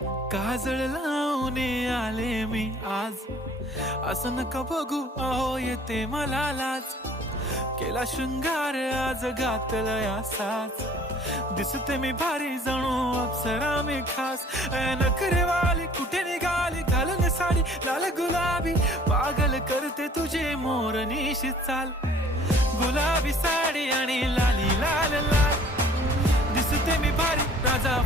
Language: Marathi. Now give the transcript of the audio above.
काजळ लावून आले मी आज, असं नका बघू अहो येते मला लाज. केला शृंगार आज घातला साज, दिसते मी भारी जणू अप्सरा मी खास. नखरेवाली कुठे निघाली घालून साडी लाल गुलाबी, पागल करते तुझे मोरनीशी चाल. गुलाबी साडी आणि लाली लाल लाल, दिसते मी भारी राजा